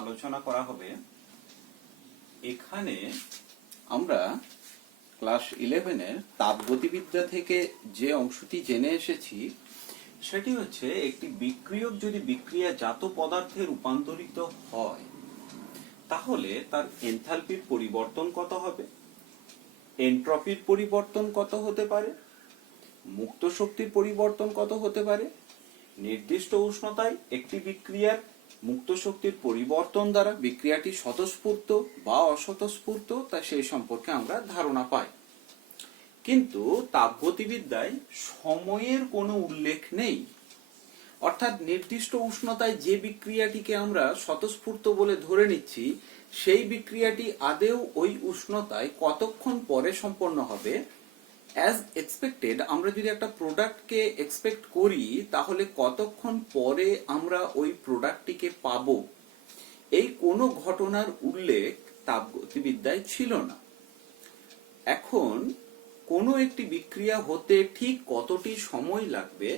আলোচনা করা হবে। এখানে আমরা ক্লাস 11-এর তাপগতিবিদ্যা থেকে যে অংশটি জেনে এসেছি সেটি হচ্ছে একটি বিক্রিয়ক যদি বিক্রিয়াজাত পদার্থে রূপান্তরিত হয় তাহলে তার এনথালপির পরিবর্তন কত হবে, এন্ট্রপির পরিবর্তন কত হতে পারে, মুক্ত শক্তির পরিবর্তন কত হতে পারে, নির্দিষ্ট উষ্ণতায় একটি বিক্রিয়ার মুক্ত শক্তির পরিবর্তন দ্বারা বিক্রিয়াটি স্বতঃস্ফূর্ত বা অস্বতঃস্ফূর্ত তা সেই সম্পর্কে আমরা ধারণা পাই। কিন্তু তাপগতিবিদ্যায় সময়ের কোনো উল্লেখ নেই, অর্থাৎ নির্দিষ্ট উষ্ণতায় যে বিক্রিয়াটিকে আমরা স্বতঃস্ফূর্ত বলে ধরে নিচ্ছি সেই বিক্রিয়াটি আদৌ ওই উষ্ণতায় কতক্ষণ পরে সম্পন্ন হবে। অ্যাজ এক্সপেক্টেড আমরা যদি একটা প্রোডাক্টকে এক্সপেক্ট করি তাহলে কতক্ষণ পরে আমরা ওই প্রোডাক্টটিকে পাবো, এই কোনো ঘটনার উল্লেখ তাপগতিবিদ্যায় ছিল না। এখন কোনো একটি বিক্রিয়া হতে ঠিক কতটি সময় লাগবে,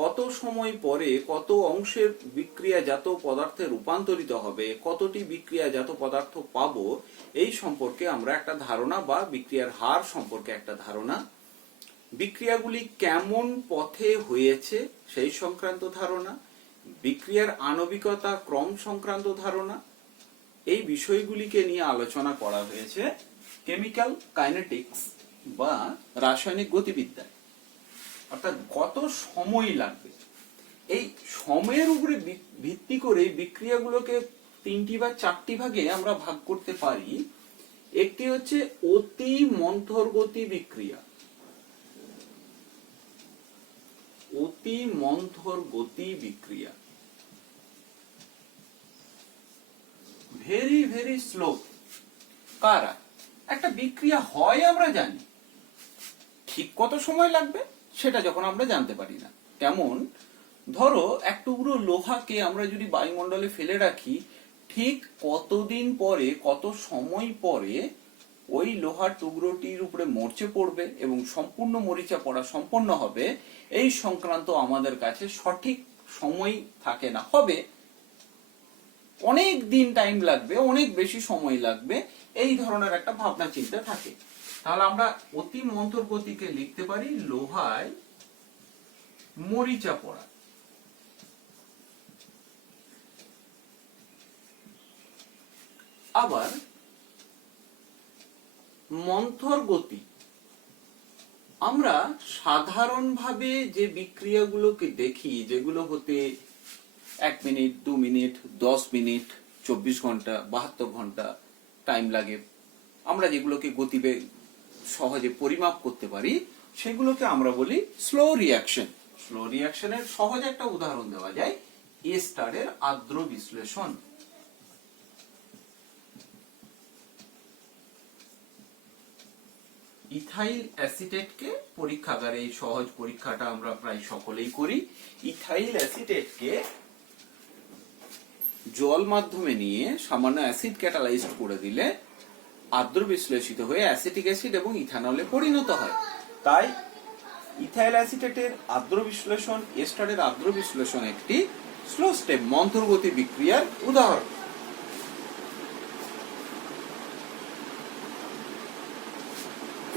কত সময় পরে কত অংশের বিক্রিয়াজাত পদার্থে রূপান্তরিত হবে, কতটি বিক্রিয়াজাত পদার্থ পাবো, এই সম্পর্কে আমরা একটা ধারণা বা বিক্রিয়ার হার সম্পর্কে একটা ধারণা, বিক্রিয়াগুলি কেমন পথে হয়েছে সেই সংক্রান্ত ধারণা, বিক্রিয়ার আণবিকতা ক্রম সংক্রান্ত ধারণা, এই বিষয়গুলিকে নিয়ে আলোচনা করা হয়েছে কেমিক্যাল কাইনেটিক্স বা রাসায়নিক গতিবিদ্যায়। অর্থাৎ কত সময় লাগবে, এই সময়ের উপরে ভিত্তি করে বিক্রিয়াগুলোকে তিনটি বা চারটি ভাগে আমরা ভাগ করতে পারি। একটি হচ্ছে অতি মন্থরগতি বিক্রিয়া, অতি মন্থরগতি বিক্রিয়া, ভেরি ভেরি স্লো। কারা একটা বিক্রিয়া হয় আমরা জানি, ঠিক কত সময় লাগবে সেটা যখন আমরা জানতে পারি না। কেমন ধরো এক টুকরো লোহাকে আমরা যদি বায়ুমণ্ডলে ফেলে রাখি, ঠিক কতদিন পরে কত সময় পরে ওই লোহার টুকরোটির উপরে মরচে পড়বে এবং সম্পূর্ণ মরিচা পড়া সম্পন্ন হবে, এই সংক্রান্ত আমাদের কাছে সঠিক সময় থাকে না। হবে অনেক দিন টাইম লাগবে, অনেক বেশি সময় লাগবে, এই ধরনের একটা ভাবনা চিন্তা থাকে। তাহলে আমরা অতি মন্থর গতিকে লিখতে পারি লোহায় মরিচা পড়া। আবার মন্থর গতি আমরা সাধারণভাবে যে বিক্রিয়াগুলোকে দেখি, যেগুলো হতে 1 মিনিট 2 মিনিট 10 মিনিট 24 ঘন্টা 72 ঘন্টা টাইম লাগে, আমরা যেগুলোকে গতিবেগ সহজে পরিমাপ করতে পারি সেগুলোকে আমরা বলি স্লো রিঅ্যাকশন। স্লো রিঅ্যাকশনের সহজ একটা উদাহরণ দেওয়া যায় এ স্টারের আর্দ্র বিশ্লেষণ। ইথাইল অ্যাসিটেটকে পরীক্ষাগারে, এই সহজ পরীক্ষাটা আমরা প্রায় সকলেই করি। ইথাইল অ্যাসিটেটকে জল মাধ্যমে নিয়ে সামান্য অ্যাসিড ক্যাটালাইজড করে দিলে আর্দ্র বিশ্লেষিত হয়ে অ্যাসিটিক অ্যাসিড এবং ইথানলে পরিণত হয়। তাই ইথাইল অ্যাসিটেটের আর্দ্র বিশ্লেষণ, এস্টারের আর্দ্র বিশ্লেষণ একটি স্লো স্টেপ মন্থরগতি বিক্রিয়ার উদাহরণ।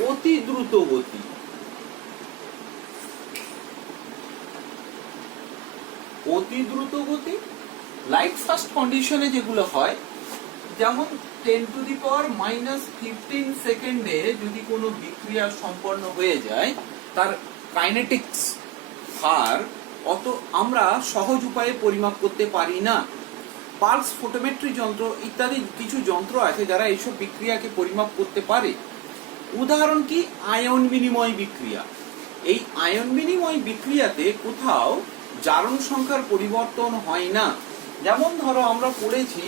অতি দ্রুত গতি, অতি দ্রুত গতি লাইট ফাস্ট কন্ডিশনে যেগুলো হয়, যেমন 10⁻⁻15 সেকেন্ডে যদি কোনো বিক্রিয়া সম্পন্ন হয়ে যায় তার কাইনেটিক্স হার অত আমরা সহজ উপায়ে পরিমাপ করতে পারি না। পালস ফোটোমেট্রি যন্ত্র ইত্যাদি কিছু যন্ত্র আছে যারা এইসব বিক্রিয়াকে পরিমাপ করতে পারে। উদাহরণ কি আয়ন বিনিময় বিক্রিয়া। এই আয়ন বিনিময় বিক্রিয়াতে কোথাও জারণ সংখ্যার পরিবর্তন হয় না। যেমন ধরো আমরা পড়েছি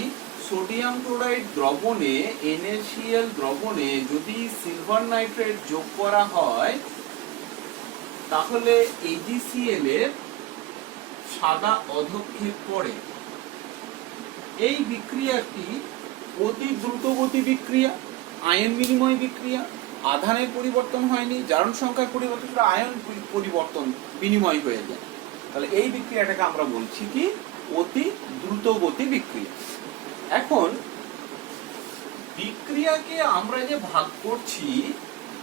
সোডিয়াম ক্লোরাইড দ্রবণে, NaCl দ্রবণে যদি সিলভার নাইট্রেট যোগ করা হয় তাহলে AgCl এর সাদা অধক্ষেপ পড়ে। এই বিক্রিয়াটি অতি দ্রুতগতি বিক্রিয়া, আয়ন বিনিময় বিক্রিয়া। আধানের পরিবর্তন হয়নি, জারণ সংখ্যার পরিবর্তন, আয়ন পরিবর্তন বিনিময় হয়ে যায়। তাহলে এই বিক্রিয়াটাকে আমরা বলছি কি অতি দ্রুতগতি বিক্রিয়া। এখন বিক্রিয়াকে আমরা যে ভাগ করছি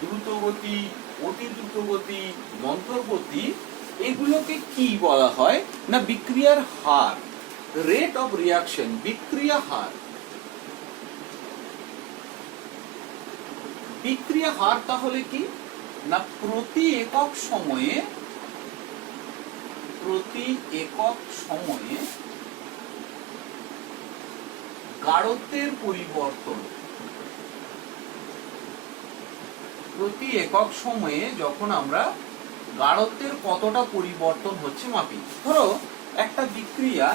দ্রুতগতি, অতি দ্রুতগতি, মন্থরগতি, এগুলোকে কি বলা হয় না বিক্রিয়ার হার, রেট অফ রিয়াকশন, বিক্রিয়া হার। বিক্রিয়া হার তাহলে কি না প্রতি একক সময়ে গাঢ়ত্বের পরিবর্তন, প্রতি একক সময়ে যখন আমরা গাঢ়ত্বের কতটা পরিবর্তন হচ্ছে মাপি। ধরো একটা বিক্রিয়া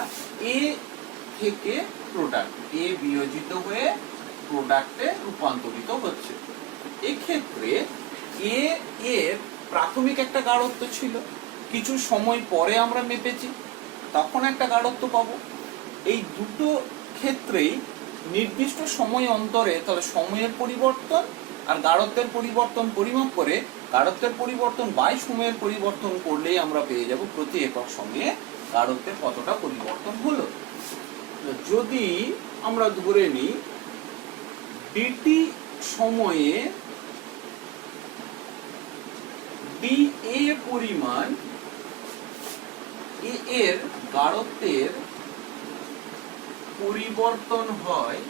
এ থেকে প্রোডাক্ট, এ বিয়োজিত হয়ে প্রোডাক্টে রূপান্তরিত হচ্ছে। এক্ষেত্রে এ এর প্রাথমিক একটা গাঢ়ত্ব ছিল, কিছু সময় পরে আমরা মেপেছি, তখন একটা গাঢ়ত্ব পাবো। এই দুটো ক্ষেত্রেই নির্দিষ্ট সময় অন্তরে তাহলে সময়ের পরিবর্তন আর গাঢ়ত্বের পরিবর্তন পরিমাপ করে গাঢ়ত্বের পরিবর্তন বাই সময়ের পরিবর্তন করলেই আমরা পেয়ে যাব প্রতি একক সময়ে গাঢ়ত্বের কতটা পরিবর্তন হলো। যদি আমরা ধরে নিই ডিটি সময়ে ডি এ পরিমাণ এর গাঢ়ত্বের পরিবর্তন হয়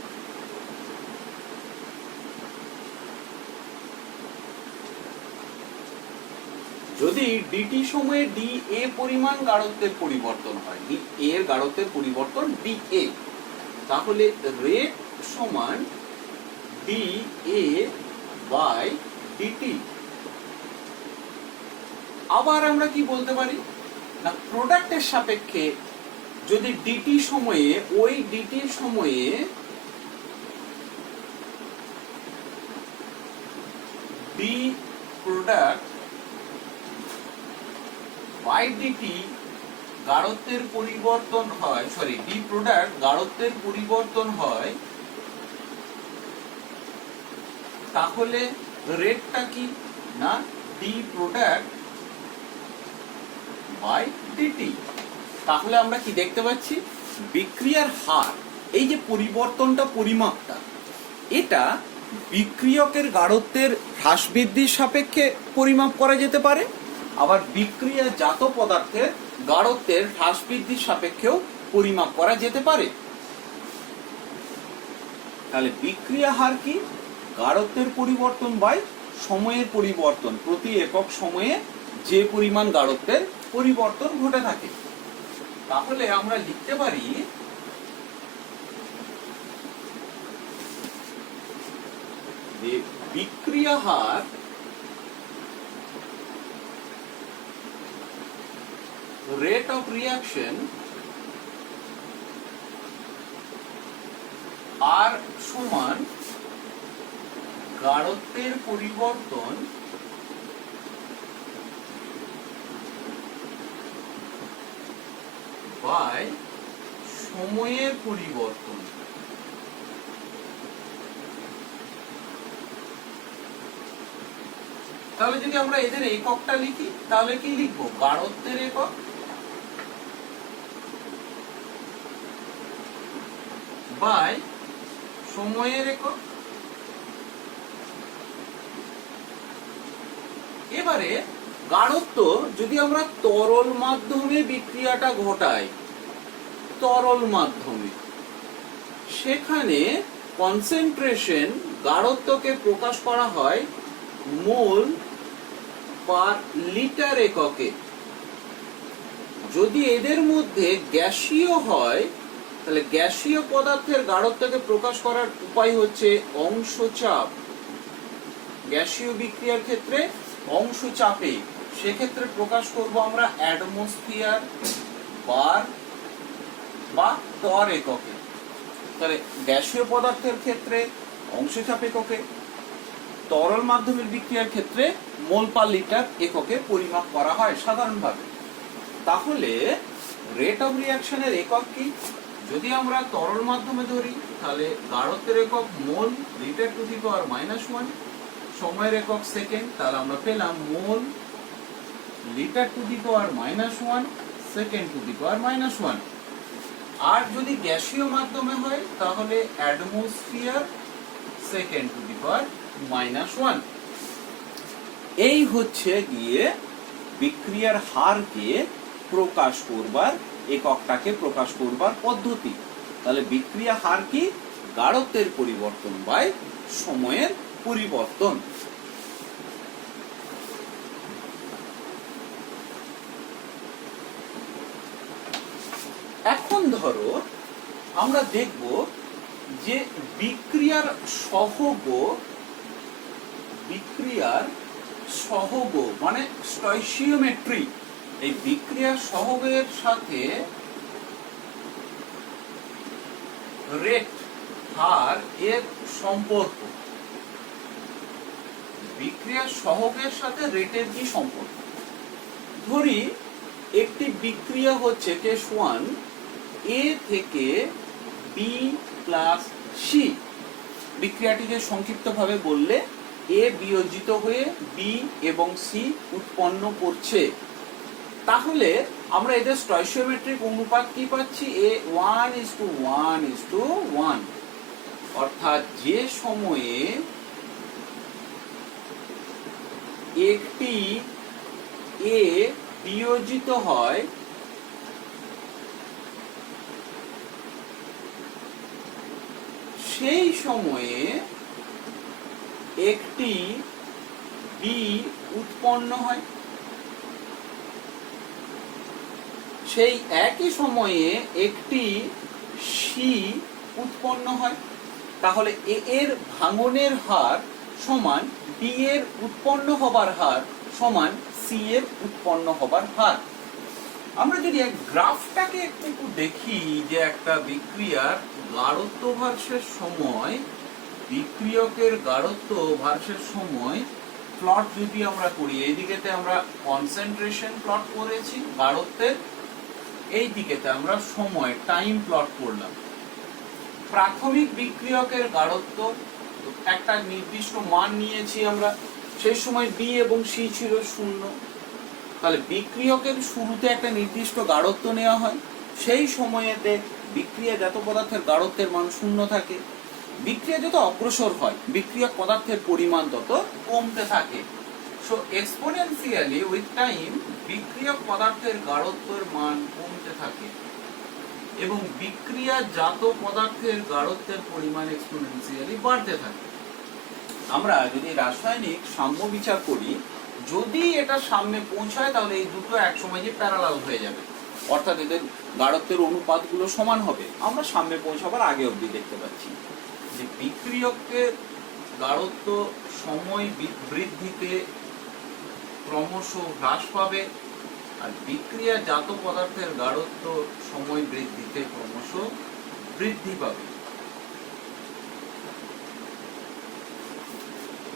যদি ডিটি সময়ে ডি এ পরিমাণ গাঢ়ত্বের পরিবর্তন হয়, ডি এর গাঢ়ত্বের পরিবর্তন ডি এ, তাহলে রেট সমান ডি এ বাই ডিটি। আবার আমরা কি বলতে পারি না প্রোডাক্টের সাপেক্ষে যদি ডিটি সময়ে ওই ডিটির সময়ে ডি প্রোডাক্ট বাই ডিটি গাঢ়ত্বের পরিবর্তন হয়, সরি ডি প্রোডাক্ট গাঢ়ত্বের পরিবর্তন হয়, তাহলে রেটটা কি না ডি প্রোডাক্ট বাই ডিটি। তাহলে আমরা কি দেখতে পাচ্ছি বিক্রিয়ার হার, এই যে পরিবর্তনটা পরিমাপটা, এটা বিক্রিয়কের গাঢ়ত্বের হ্রাস বৃদ্ধির সাপেক্ষে পরিমাপ করা যেতে পারে, আবার বিক্রিয়াজাত পদার্থের গাঢ়ত্বের হ্রাস বৃদ্ধির সাপেক্ষেও পরিমাপ করা যেতে পারে। তাহলে বিক্রিয়া হার কি গাঢ়ত্বের পরিবর্তন বাই সময়ের পরিবর্তন, প্রতি একক সময়ে যে পরিমাণ গাঢ়ত্বের পরিবর্তন ঘটে থাকে। তাহলে আমরা লিখতে পারি যে বিক্রিয়া হার rate of reaction R সমান গাঢ়ত্বের পরিবর্তন বাই সময়ের পরিবর্তন। তাহলে যদি আমরা এদের এককটা লিখি তাহলে কি লিখবো গাঢ়ত্বের একক বাই সময়ের একক। এবারে গাঢ়ত্ব যদি আমরা তরল মাধ্যমে বিক্রিয়াটা ঘটাই, তরল মাধ্যমে, সেখানে কনসেন্ট্রেশন গাঢ়ত্বকে প্রকাশ করা হয় মোল পার লিটার এককে। যদি এদের মধ্যে গ্যাসীয় হয় তাহলে গ্যাসীয় পদার্থের গাঢ়ত্বকে প্রকাশ করার উপায় হচ্ছে অংশ চাপ। গ্যাসীয় বিক্রিয়ার ক্ষেত্রে অংশ চাপে, সেক্ষেত্রে প্রকাশ করব আমরা অ্যাটমোস্ফিয়ার বার বা টর এককে। তাহলে গ্যাসীয় পদার্থের ক্ষেত্রে অংশ চাপ এককে, তরল মাধ্যমের বিক্রিয়ার ক্ষেত্রে মোল পার লিটার এককে পরিমাপ করা হয় সাধারণভাবে। তাহলে রেট অফ রিঅ্যাকশনের একক কি? যদি আমরা তরল মাধ্যমে ধরি তাহলে গাঢ়ত্বের একক মোল লিটার টু দি পাওয়ার -1, সময়ের একক সেকেন্ড, তাহলে আমরা পেলাম mole litre to the power -1 second to the power -1। আর যদি গ্যাসীয় মাধ্যমে হয় তাহলে atmosphere second to the power -1। এই হচ্ছে গিয়ে বিক্রিয়ার হারকে প্রকাশ করবার, এককটাকে প্রকাশ করবার পদ্ধতি। তাহলে বিক্রিয়া হার কি? গাঢ়ত্বের পরিবর্তন বাই সময়ের পরিবর্তন। এখন ধরো আমরা দেখব যে বিক্রিয়ার সহগ মানে স্টয়চিওমেট্রি, এই বিক্রিয়ার সহগের সাথে রেট হার এর সম্পর্ক। বিক্রিয়ার সহগের সাথে রেটের কি সম্পর্ক? ধরি একটি বিক্রিয়া হচ্ছে কেস 1, এ থেকে বি প্লাস সি। বিক্রিয়াটিকে সংক্ষিপ্তভাবে বললে এ বিয়োজিত হয়ে বি এবং সি উৎপন্ন করছে। তাহলে আমরা এদের স্টয়চিওমেট্রিক অনুপাত কি পাচ্ছি? এ 1:1:1। অর্থাৎ যে সময়ে একটি এ বিয়োজিত হয় সেই সময়ে একটি বি উৎপন্ন হয়, সেই একই সময়ে একটি সি উৎপন্ন হয়। তাহলে এ এর ভাঙনের হার সমান বি এর উৎপন্ন হবার হার সমান সি এর উৎপন্ন হবার হার। আমরা যদি এক গ্রাফটাকে একটু দেখি যে একটা বিক্রিয়ার গাঢ়ত্ব ভার্সেস সময়, বিক্রিয়কের গাঢ়ত্ব ভার্সেস সময় প্লট যদি আমরা করি, এই দিকেতে আমরা কনসেন্ট্রেশন প্লট করেছি গাঢ়ত্বের, এই দিকেতে আমরা সময় টাইম প্লট করলাম। প্রাথমিক বিক্রিয়কের গাঢ়ত্ব একটা নির্দিষ্ট মান নিয়েছি আমরা, সেই সময় বি এবং সি ছিল 0। তাহলে বিক্রিয়কের শুরুতে একটা নির্দিষ্ট গাঢ়ত্ব নেওয়া হয়, সেই সময়েতে বিক্রিয়াজাত পদার্থের গাঢ়ত্বের মান 0 থাকে। বিক্রিয়া যত অগ্রসর হয় বিক্রিয়ক পদার্থের পরিমাণ তত কমতে থাকে। সো এক্সপোনেনশিয়ালি উইথ টাইম বিক্রিয়ক পদার্থের গাঢ়ত্বের মান কমতে থাকে এবং বিক্রিয়াজাত পদার্থের গাঢ়ত্বের পরিমাণ এক্সপোনেনশিয়ালি বাড়তে থাকে। আমরা যদি রাসায়নিক সাম্য বিচার করি, যদি এটা সামনে পৌঁছায় তাহলে এই দুটো একসময় যে প্যারালাল হয়ে যাবে, অর্থাৎ এদের গাঢ়ত্বের অনুপাতগুলো সমান হবে। আমরা সামনে পৌঁছাবার আগে অবধি দেখতে পাচ্ছি যে বিক্রিয়কের গাঢ়ত্ব সময় বৃদ্ধিতে ক্রমশ হ্রাস পাবে আর বিক্রিয়াজাত পদার্থের গাঢ়ত্ব সময় বৃদ্ধিতে ক্রমশ বৃদ্ধি পাবে।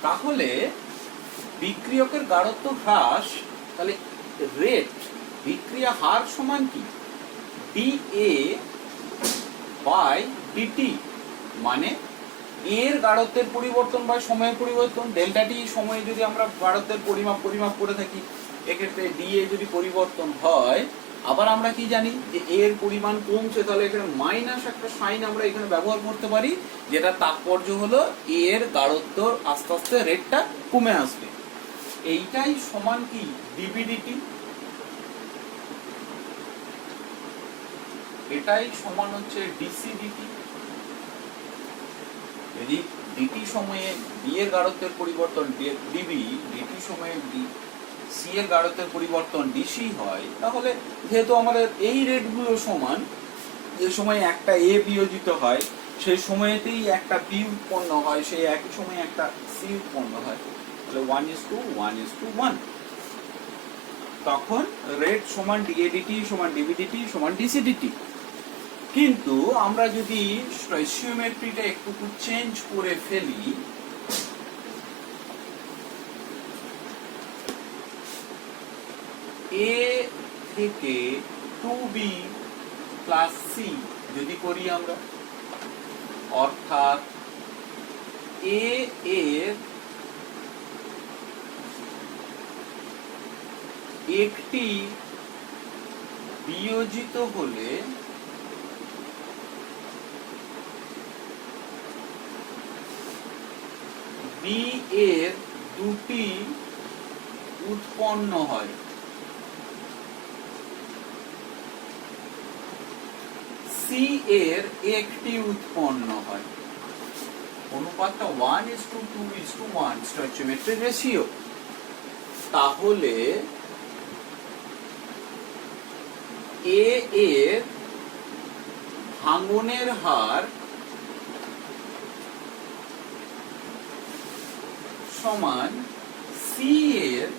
তাহলে বিক্রিয়কের গাঢ়ত্ব হ্রাস, তাহলে রেট বিক্রিয়া হার সমান কি? dA বাই dt, মানে এর গাঢ়ত্বের পরিবর্তন বা সময়ের পরিবর্তন। ডেল্টা টি সময়ে যদি আমরা গাঢ়ত্বের পরিমাপ করে থাকি, এক্ষেত্রে dA যদি পরিবর্তন হয়, আবার আমরা কি জানি যে এর পরিমাণ কমছে, তাহলে এখানে মাইনাস একটা সাইন আমরা এখানে ব্যবহার করতে পারি, যেটা তাৎপর্য হলো এর গাঢ়ত্ব আস্তে আস্তে রেটটা কমে আসবে। এইটাই সমান কি? dB/dt। এটাই সমান হচ্ছে dC/dt। যদি dt সময়ে b এর গাঢ়ত্বের পরিবর্তন dB, dt সময়ে c এর গাঢ়ত্বের পরিবর্তন dC হয়, তাহলে যেহেতু আমাদের এই রেটগুলো সমান, যে সময় একটা a বিয়োজিত হয় সেই সময়েতেই একটা b উৎপন্ন হয়, সেই একই সময়ে একটা c উৎপন্ন হয়, তাহলে 1:1:1। তখন রেট সমান dA/dt সমান dB/dt সমান dC/dt। কিন্তু আমরা যদি স্টয়চিওমেট্রিটা একটু চেঞ্জ করে ফেলি, a থেকে 2b প্লাস c যদি করি আমরা, অর্থাৎ a এর একটি বিয়োজিত হলে বি এর দুটি উৎপন্ন হয়, সি এর একটি উৎপন্ন হয়। অনুপাতটা 1:2:1 স্টয়চিওমেট্রিক রেশিও। তাহলে এ এর ভাঙনের হার সমান সি এর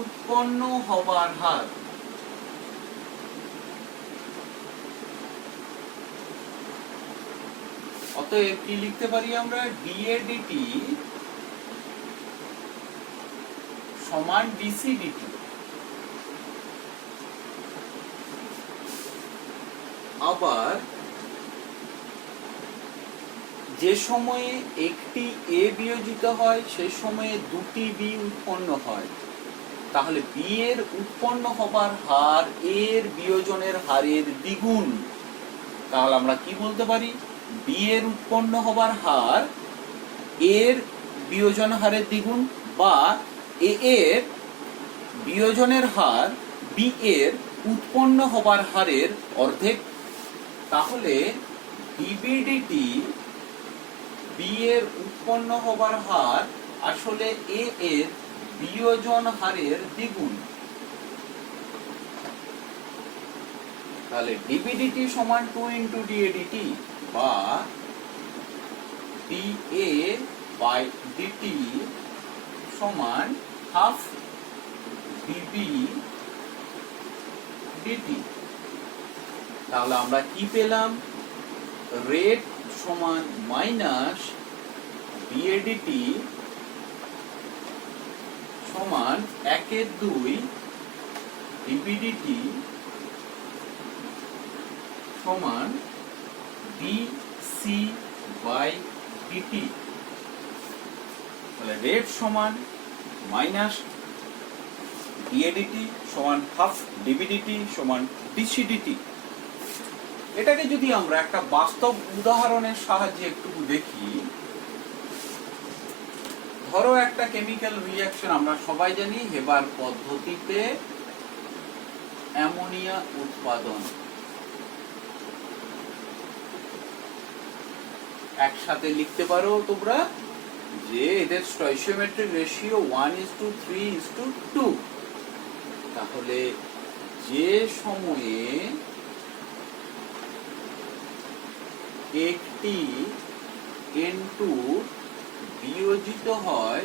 উৎপন্ন হবার হার। অতএব কি লিখতে পারি আমরা? ডিএ ডিটি সমান ডিসি ডিটি। আবার যে সময়ে একটি এ বিয়োজিত হয় সে সময়ে দুটি বি উৎপন্ন হয়, তাহলে বি এর উৎপন্ন হবার হার এর বিয়োজনের হারের দ্বিগুণ। তাহলে আমরা কি বলতে পারি? বি এর উৎপন্ন হবার হার এর বিয়োজন হারের দ্বিগুণ, বা এ এর বিয়োজনের হার বি এর উৎপন্ন হবার হারের অর্ধেক। তাহলে ডিবিডিটি বি এর উৎপন্ন হবার হার আসলে এ এর বিয়োজন হারের দ্বিগুণ। তাহলে ডিবিডিটি সমান 2 × ডিএডিটি, বা ডিএ বাই ডিটি সমান হাফ ডিবি ডিটি। তাহলে আমরা কি পেলাম? রেট সমান মাইনাস ডিএডিটি সমান 1/2 ডিবিডিটি সমান ডিসি বাই ডিটি। তাহলে রেট সমান মাইনাস ডিএডিটি সমান হাফ ডিবিডিটি সমান ডিসিডিটি। এটাকে যদি আমরা একটা বাস্তব উদাহরণের সাহায্যে একটু দেখি, ধরো একটা কেমিক্যাল রিঅ্যাকশন, আমরা সবাই জানি হেবার পদ্ধতিতে অ্যামোনিয়া উৎপাদন। একসাথে লিখতে পারো তোমরা যে এদের স্টয়চিওমেট্রিক রেশিও 1:3:2। তাহলে যে সময়ে একটি N2 বিয়োজিত হয়,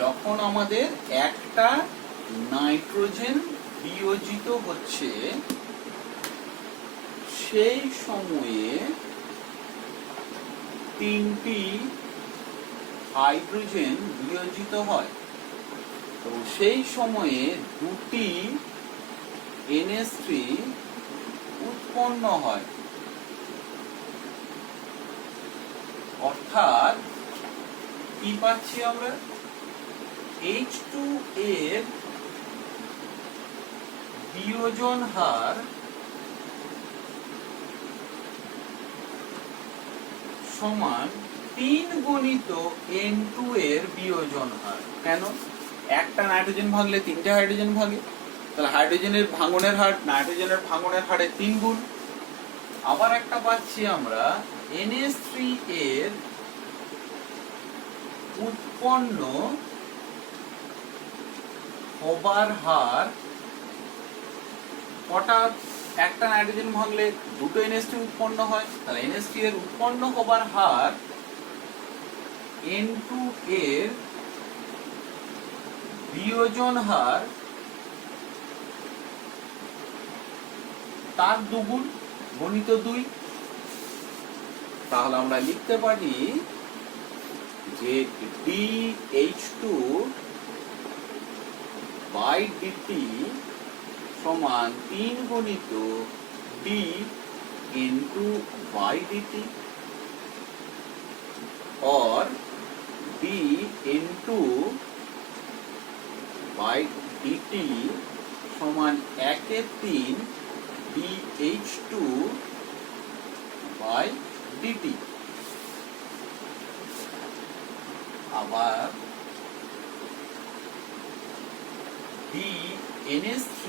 যখন আমাদের একটা নাইট্রোজেন বিয়োজিত হচ্ছে, সেই সময়ে 3টি হাইড্রোজেন বিয়োজিত হয়, তো সেই সময়ে 2টি NH3 উৎপন্ন হয়। অর্থাৎ কি পাচ্ছি আমরা? H2 এর বিয়োজন হার সমান 3 গুণিত N2 এর বিয়োজন হার। কেন? একটা নাইট্রোজেন ভাঙলে 3টে হাইড্রোজেন ভাঙে, তাহলে হাইড্রোজেনের ভাঙনের হার নাইট্রোজেনের ভাঙনের হারে 3 গুণ। আবার একটা পাচ্ছি আমরা NH3 এর উৎপন্ন হবার হার, কটা? একটা নাইট্রোজেন ভাঙলে 2টো NH3 উৎপন্ন হয়, তাহলে NH3 এর উৎপন্ন হবার হার N2 এর বিয়োজন হার তার দুগুণ গুণিত 2। তাহলে আমরা লিখতে পারি যে DH2 বাই DT সমান 3 গুণিত D N2 বাই DT, और D N2 বাই DT সমান 1/3 DH2 বাই ডিটি। আবার dNH3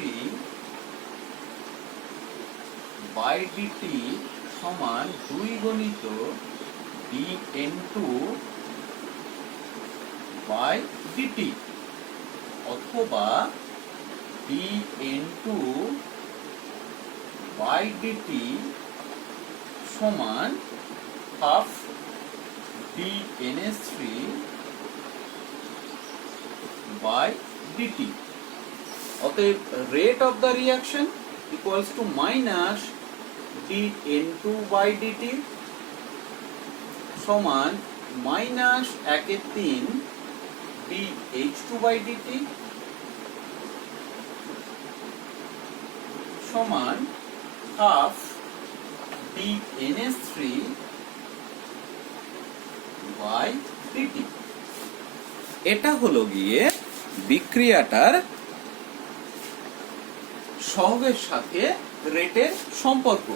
বাই ডিটি সমান 2 গুণিত dN2 বাই ডিটি, অথবা dN2 বাই ডিটি সমান হাফ dNH3 বাই ডিটি। অতএব rate of the reaction equals to minus dN2 by dt সমান minus 1/3 dH2 by dt সমান half dNH3 by dt. এটা হলো গিয়ে বিক্রিয়াটার সহগের সাথে রেটের সম্পর্ক।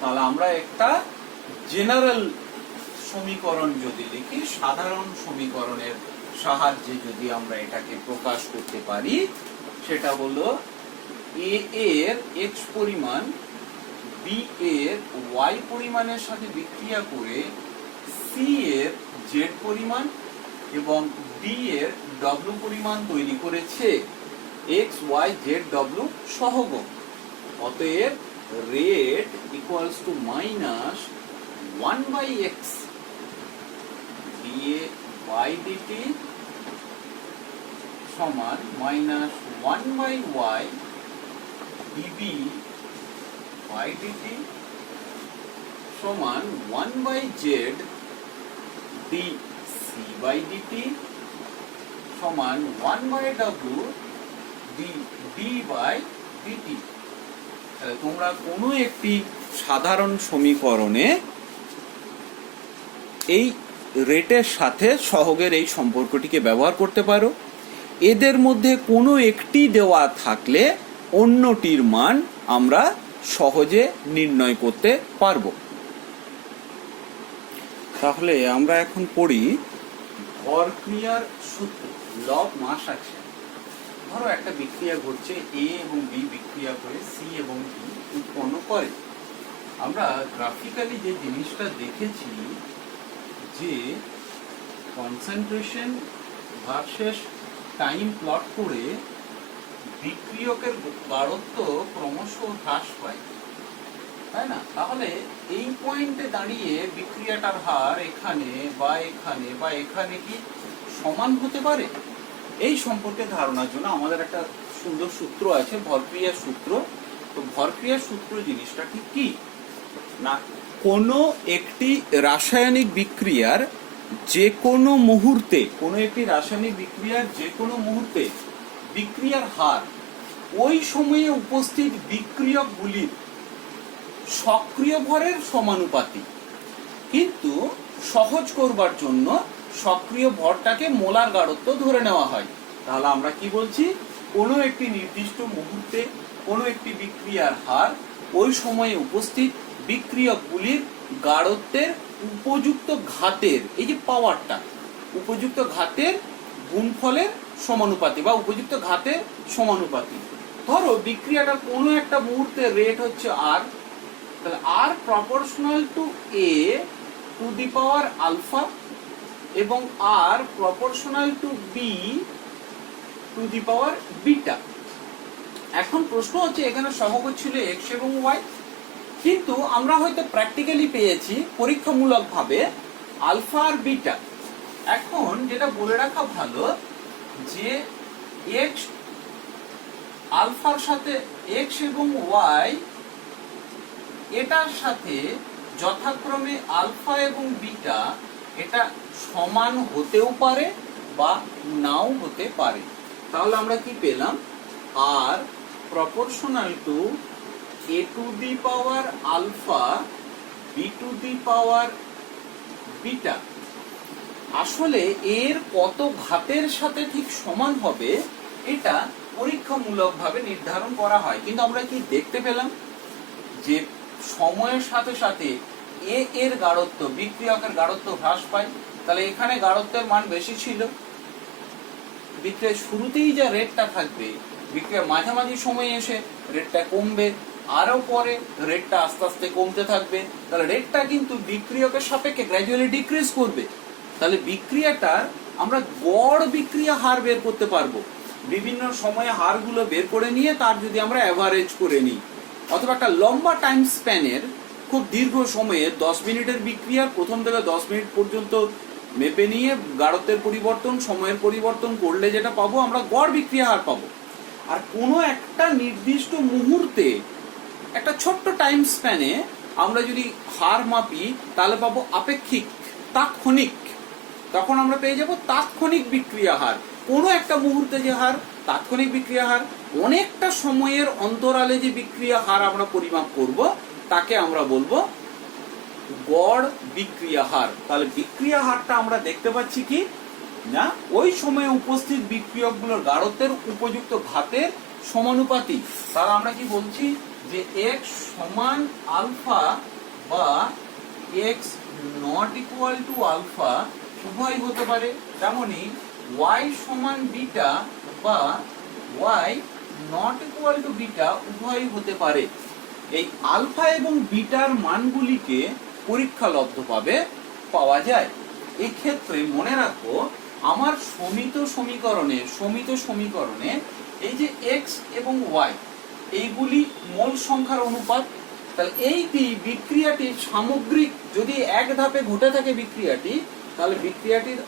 তাহলে আমরা একটা জেনারেল সমীকরণ যদি লিখি, সাধারণ সমীকরণের সাহায্যে যদি আমরা এটাকে প্রকাশ করতে পারি, সেটা হলো এ এর এক্স পরিমাণ বি এর ওয়াই পরিমাণের সাথে বিক্রিয়া করে সি এর জেড পরিমাণ এবং ডি এর ডব্লিউ পরিমাণ তৈরি করেছে এক্স ওয়াই জেড ডব্লিউ সহগ। অতএব rate equals to minus 1/x dA by dt সমান minus 1/y dB by dt সমান 1/z dC বাই ডিটি সমান 1/w dD বাই ডিটি। তোমরা কোনো একটি সাধারণ সমীকরণে এই রেটের সাথে সহগের এই সম্পর্কটিকে ব্যবহার করতে পারো। এদের মধ্যে কোনো একটি দেওয়া থাকলে অন্যটির মান আমরা সহজে নির্ণয় করতে পারবো। তাহলে আমরা এখন পড়ি ভরক্রিয়ার সূত্র, ল অফ মাস অ্যাকশন। ধরো একটা বিক্রিয়া ঘটছে, এ এবং বি বিক্রিয়া করে সি এবং ডি উৎপন্ন করে। আমরা গ্রাফিক্যালি যে জিনিসটা দেখেছি যে কনসেন্ট্রেশন ভার্সেস টাইম প্লট করে বিক্রিয়কের গাঢ়ত্ব ক্রমশ হ্রাস পায়, তাই না? তাহলে এই পয়েন্টে দাঁড়িয়ে বিক্রিয়াটার হার এখানে বা এখানে বা এখানে কি সমান হতে পারে? এই সম্পর্কে ধারণার জন্য আমাদের একটা সুন্দর সূত্র আছে, ভরক্রিয়ার সূত্র। তো ভরক্রিয়ার সূত্র জিনিসটা ঠিক কি না, কোনো একটি রাসায়নিক বিক্রিয়ার যে কোনো মুহূর্তে, কোনো একটি রাসায়নিক বিক্রিয়ার যে কোনো মুহূর্তে বিক্রিয়ার হার ওই সময়ে উপস্থিত বিক্রিয়কগুলির সক্রিয় ভরের সমানুপাতিক। কিন্তু সহজ করবার জন্য সক্রিয় ভরটাকে মোলার গাঢ়ত্ব ধরে নেওয়া হয়। তাহলে আমরা কি বলছি, কোনো একটি নির্দিষ্ট মুহূর্তে কোনো একটি বিক্রিয়ার হার ওই সময়ে উপস্থিত বিক্রিয়কগুলির গাঢ়ত্বের উপযুক্ত ঘাতের, এই যে পাওয়ারটা, উপযুক্ত ঘাতের গুণফলের সমানুপাতিক বা উপযুক্ত ঘাতের সমানুপাতিক। ধরো বিক্রিয়াটা কোনো একটা মুহূর্তে রেট হচ্ছে আর, তাহলে R proportional to A to the power alpha এবং R proportional to B to the power beta. এখন প্রশ্ন হচ্ছে এখানে সহগ ছিল এক্স এবং ওয়াই, কিন্তু আমরা হয়তো প্র্যাকটিক্যালি পেয়েছি পরীক্ষামূলকভাবে আলফা আর বিটা। এখন যেটা বলে রাখা ভালো যে এক্স আলফার সাথে এক্স এবং ওয়াই এটার সাথে যথাক্রমে আলফা এবং বিটা এটা সমান হতেও পারে বা নাও হতে পারে। তাহলে আমরা কি পেলাম, R proportional to A to the power alpha B to the power beta. আসলে এর কত ঘাতের সাথে ঠিক সমান হবে এটা পরীক্ষামূলকভাবে নির্ধারণ করা হয়, কিন্তু আমরা কি দেখতে পেলাম যে সময়ের সাথে সাথে এ এর গাঢ়ত্ব, বিক্রিয়কের গাঢ়ত্ব হ্রাস পায়। তাহলে এখানে গাঢ়ত্বের মান বেশি ছিল, বিক্রিয়ার শুরুতেই যা রেটটা থাকবে, বিক্রিয়ার মাঝামাঝি সময়ে এসে রেটটা কমবে, আরো পরে রেটটা আস্তে আস্তে কমতে থাকবে। তাহলে রেটটা কিন্তু বিক্রিয়কের সাপেক্ষে গ্র্যাজুয়ালি ডিক্রিজ করবে। তাহলে বিক্রিয়াটার আমরা গড় বিক্রিয়া হার বের করতে পারবো। বিভিন্ন সময়ে হারগুলো বের করে নিয়ে তার যদি আমরা অ্যাভারেজ করে নিই, অথবা একটা লম্বা টাইম স্প্যানের খুব দীর্ঘ সময়ে 10 মিনিটের বিক্রিয়া প্রথম থেকে 10 মিনিট পর্যন্ত মেপে নিয়ে গাঢ়ত্বের পরিবর্তন, সময়ের পরিবর্তন করলে যেটা পাবো আমরা গড় বিক্রিয়া হার পাবো। আর কোনো একটা নির্দিষ্ট মুহূর্তে একটা ছোট্ট টাইম স্প্যানে আমরা যদি হার মাপি তাহলে পাবো আপেক্ষিক, তাৎক্ষণিক। তখন আমরা পেয়ে যাব তাৎক্ষণিক বিক্রিয়া হার। কোনো একটা মুহূর্তে যে হার, তাৎক্ষণিক বিক্রিয়া হার। অনেকটা সময়ের অন্তরালে যে বিক্রিয়া হার আমরা পরিমাপ করব তাকে আমরা বলবো গড় বিক্রিয়া হার। তাহলে বিক্রিয়া হারটা আমরা দেখতে পাচ্ছি কি না, ওই সময়ে উপস্থিত বিক্রিয়কগুলোর গাঢ়ত্বের উপযুক্ত ঘাতের সমানুপাতিক। তাহলে আমরা কি বলছি যে x সমান আলফা বা x not equal to alpha উভয় হতে পারে, তেমনি y সমান বিটা বা y not equal to beta উভয় হতে পারে। এই আলফা এবং বিটার মানগুলিকে পরীক্ষালব্ধভাবে পাওয়া যায়। এই ক্ষেত্রে মনে রাখবো আমার সমিত সমীকরণে এই যে x এবং y এইগুলি মোল সংখ্যার অনুপাত। তাহলে এই বিক্রিয়াটি সামগ্রিক, যদি এক ধাপে ঘটে থাকে বিক্রিয়াটি, তাহলে বিক্রিয়াটির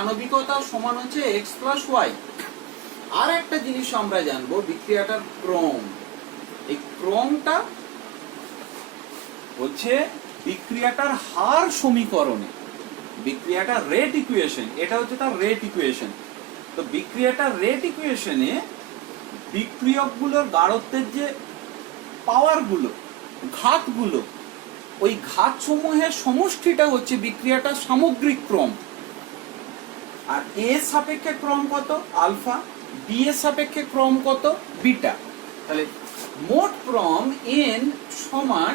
আণবিকতা, সমান হচ্ছে x প্লাস y। আর একটা জিনিস আমরা জানবো, বিক্রিয়াটার ক্রম। এই ক্রমটা হচ্ছে বিক্রিয়াটার হার সমীকরণে, বিক্রিয়াটার রেট ইকুয়েশন, এটা হচ্ছে তার রেট ইকুয়েশন। তো বিক্রিয়াটার রেট ইকুয়েশনে বিক্রিয়কগুলোর গাঢ়ত্বের যে পাওয়ারগুলো, ঘাতগুলো, ওই ঘাত সমূহের সমষ্টিটা হচ্ছে বিক্রিয়াটার সামগ্রিক ক্রম। আর এ সাপেক্ষে ক্রম কত? আলফা। বি এর সাপেক্ষে ক্রম কত? বিটা। তাহলে মোট ক্রম এন সমান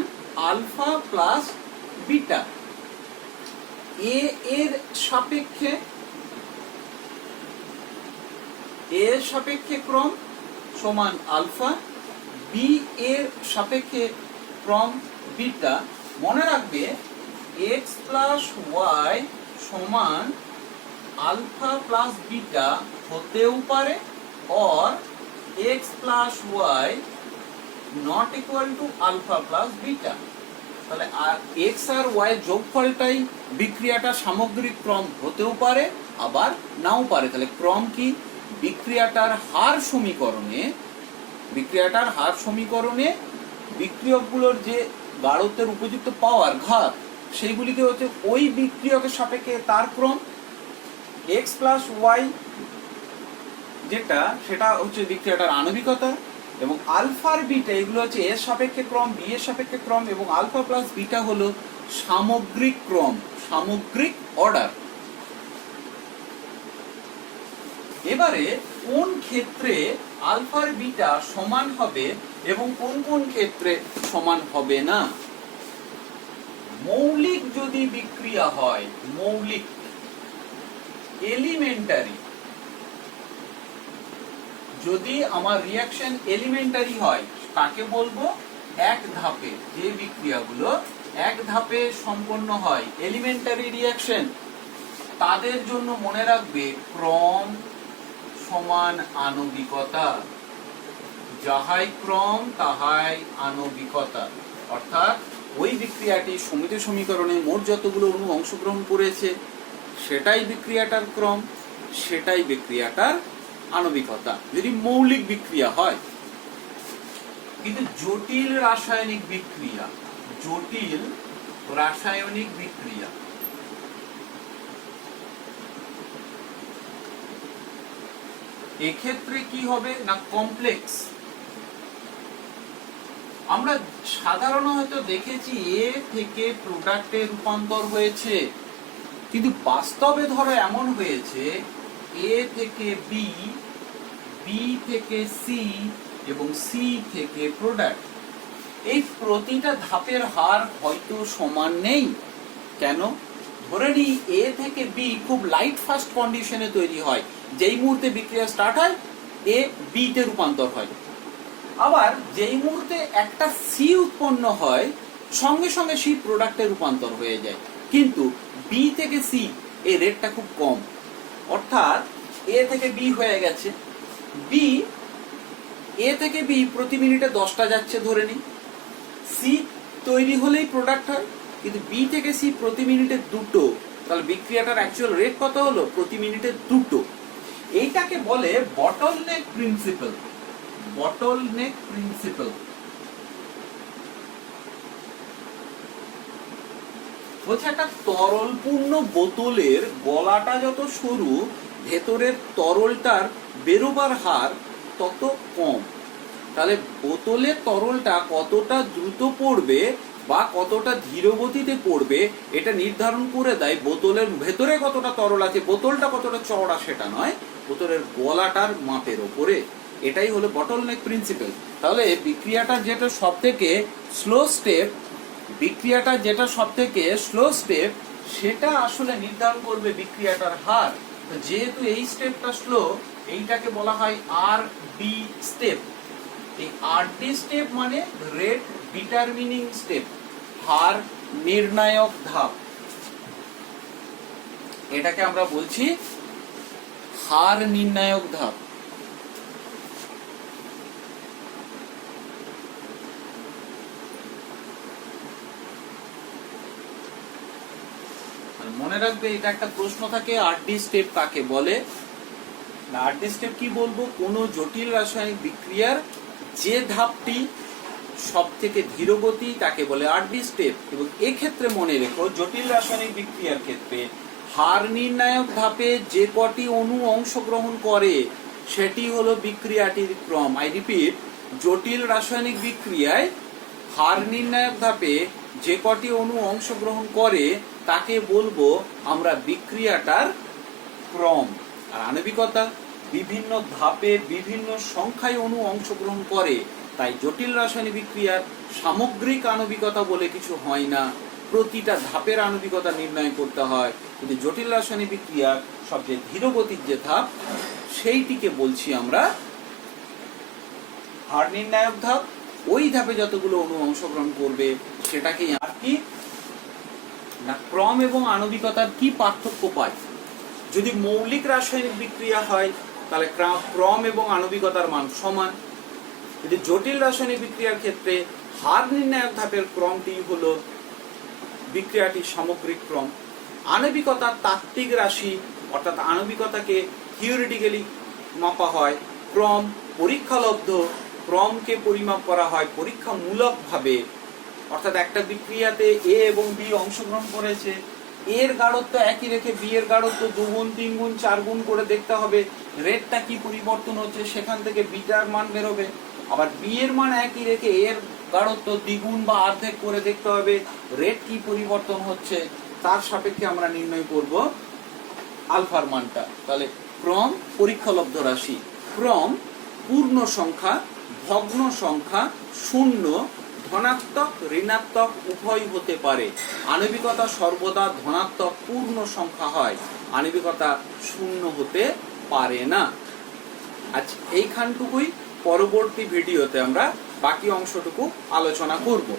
আলফা প্লাস বিটা। এ এর সাপেক্ষে ক্রম সমান আলফা, বি এর সাপেক্ষে ক্রম বিটা। মনে রাখবে x প্লাস ওয়াই সমান আলফা প্লাস বিটা হতেও পারে, और x plus y not equal to alpha plus beta. তাহলে আর x আর y যোগফলটাই বিক্রিয়াটা সামগ্রিক ক্রম হতেও পারে, আবার নাও পারে। তাহলে ক্রম কি? বিক্রিয়াটার হার সমীকরণে বিক্রিয়কগুলোর যে গাঢ়ত্বের উপযুক্ত পাওয়ার, ঘাত, সেইগুলিকে হচ্ছে ওই বিক্রিয়কের সাপেক্ষে তার ক্রম। x প্লাস ওয়াই যেটা, সেটা হচ্ছে বিক্রিয়াটার আণবিকতা, এবং আলফার বিটা এগুলো হচ্ছে এর সাপেক্ষে ক্রম, বি এর সাপেক্ষে ক্রম, এবং আলফা প্লাস বিটা হলো সামগ্রিক ক্রম, সামগ্রিক অর্ডার। এবারে কোন ক্ষেত্রে আলফার বিটা সমান হবে এবং কোন কোন ক্ষেত্রে সমান হবে না? মৌলিক যদি বিক্রিয়া হয়, মৌলিক এলিমেন্টারি, যদি আমার রিঅ্যাকশন এলিমেন্টারি হয় তাকে বলবো এক ধাপে, যে বিক্রিয়াগুলো এক ধাপে সম্পন্ন হয়, এলিমেন্টারি রিঅ্যাকশন, তাদের জন্য মনে রাখবে ক্রম সমান আণবিকতা। যাহাই ক্রম তাহাই আণবিকতা। অর্থাৎ ওই বিক্রিয়াটি সমিত সমীকরণে মোট যতগুলো অণু অংশগ্রহণ করেছে সেটাই বিক্রিয়াটার ক্রম, সেটাই বিক্রিয়াটার আণবিকতা, যদি মৌলিক বিক্রিয়া হয়। কিন্তু জটিল রাসায়নিক বিক্রিয়া, এক্ষেত্রে কি হবে না, কমপ্লেক্স। আমরা সাধারণত দেখেছি এ থেকে প্রোডাক্টে রূপান্তর হয়েছে, কিন্তু বাস্তবে ধরো এমন হয়েছে এ থেকে বি, বি থেকে সি, এবং সি থেকে প্রোডাক্ট, এই প্রতিটা ধাপের হার হয়তো সমান নেই। কেন? ধরে নিই এ থেকে বি খুব লাইট ফাস্ট কন্ডিশনে তৈরি হয়, যেই মুহূর্তে বিক্রিয়া স্টার্ট হয় এ বি তে রূপান্তর হয়। আবার যেই মুহূর্তে একটা সি উৎপন্ন হয় সঙ্গে সঙ্গে সি প্রোডাক্টে রূপান্তর হয়ে যায়। কিন্তু বি থেকে সি এই রেটটা খুব কম, অর্থাৎ এ থেকে বি হয়ে গেছে, বি এ থেকে বি প্রতি মিনিটে 10টা যাচ্ছে ধরে নিই, সি তৈরি হলেই প্রোডাক্ট হয়, কিন্তু বি থেকে সি প্রতি মিনিটে 2টো, তাহলে বিক্রিয়াটার অ্যাকচুয়াল রেট কত হলো? প্রতি মিনিটে 2টো। এইটাকে বলে বটলনেক প্রিন্সিপাল। বটলনেক প্রিন্সিপাল বলছে একটা তরলপূর্ণ বোতলের গলাটা যত সরু, ভেতরের তরলটার বেরোবার হার তত কম। তাহলে বোতলের তরলটা কতটা দ্রুত পড়বে বা কতটা ধীর গতিতে পড়বে এটা নির্ধারণ করে দেয় বোতলের ভেতরে কতটা তরল আছে, বোতলটা কতটা চওড়া সেটা নয়, বোতলের গলাটার মাপের ওপরে। এটাই হলো বটলনেক প্রিন্সিপাল। তাহলে বিক্রিয়াটা যেটা সবথেকে স্লো স্টেপ, বিক্রিয়াটা যেটা সবথেকে স্লো স্টেপ সেটা আসলে নির্ধারণ করবে বিক্রিয়াটার হার। যেহেতু এই স্টেপটা স্লো, এইটাকে বলা হয় আর ডি স্টেপ। এই আর ডি স্টেপ মানে রেট ডিটারমিনিং স্টেপ, হার নির্ণায়ক ধাপ। এটাকে আমরা বলছি হার নির্ণায়ক ধাপ। মনে রাখবে এটা একটা প্রশ্ন থাকে, আরডি স্টেপ কাকে বলে? আরডি স্টেপ কি বলবো? কোন জটিল রাসায়নিক বিক্রিয়ার যে ধাপটি সব থেকে ধীরগতি তাকে বলে আরডি স্টেপ। এবং এক্ষেত্রে মনে রেখো জটিল রাসায়নিক বিক্রিয়ার ক্ষেত্রে হার নির্ণায়ক ধাপে যে কটি অণু অংশগ্রহণ করে সেটি হলো বিক্রিয়াটির ক্রম। আই রিপিট, জটিল রাসায়নিক বিক্রিয়ায় হার নির্ণায়ক ধাপে যে কটি অণু অংশগ্রহণ করে তাকে বলবো আমরা বিক্রিয়াটার ক্রম। আর আণবিকতা বিভিন্ন ধাপে বিভিন্ন সংখ্যায় অণু অংশগ্রহণ করে, তাই জটিল রাসায়নিক বিক্রিয়ার সামগ্রিক আণবিকতা বলে কিছু হয় না, প্রতিটা ধাপের আণবিকতা নির্ণয় করতে হয়। কিন্তু জটিল রাসায়নিক বিক্রিয়ার সবচেয়ে ধীরগতির যে ধাপ সেইটিকে বলছি আমরা হার নির্ণায়ক ধাপ। ওই ধাপে যতগুলো অণু অংশগ্রহণ করবে সেটাকেই আর কি না ক্রম এবং আণবিকতার কি পার্থক্য পায়? যদি মৌলিক রাসায়নিক বিক্রিয়া হয় তাহলে ক্রম এবং আণবিকতার মান সমান। যদি জটিল রাসায়নিক বিক্রিয়ার ক্ষেত্রে হার নির্ণায়ক ধাপের ক্রমটি হলো বিক্রিয়াটির সামগ্রিক ক্রম। আণবিকতার তাত্ত্বিক রাশি অর্থাৎ আণবিকতাকে থিওরিটিক্যালি মাপা হয়, ক্রম পরীক্ষালব্ধ, ক্রমকে পরিমাপ করা হয় পরীক্ষামূলকভাবে। অর্থাৎ একটা বিক্রিয়াতে এ এবং বি অংশগ্রহণ করেছে, এর গাঢ়ত্ব একই রেখে বি এর গাঢ়ত্ব 2 গুণ 3 গুণ 4 গুণ করে দেখতে হবে রেটটা কি পরিবর্তন হচ্ছে, সেখান থেকে বিটার মান বেরোবে। আবার বি এর মান একই রেখে এর গাঢ়ত্ব দ্বিগুণ বা অর্ধেক করে দেখতে হবে রেট কি পরিবর্তন হচ্ছে, তার সাপেক্ষে আমরা নির্ণয় করব আলফার মানটা। তাহলে ক্রম পরীক্ষালব্ধ রাশি, ক্রম পূর্ণ সংখ্যা, ভগ্ন সংখ্যা, শূন্য, ধনাত্মক ঋণাত্মক উভয় হতে পারে। আণবিকতা সর্বদা ধনাত্মক পূর্ণ সংখ্যা হয়, আণবিকতা শূন্য হতে পারে না। আজ এইখানটুকুই, পরবর্তী ভিডিওতে আমরা বাকি অংশটুকু আলোচনা করব।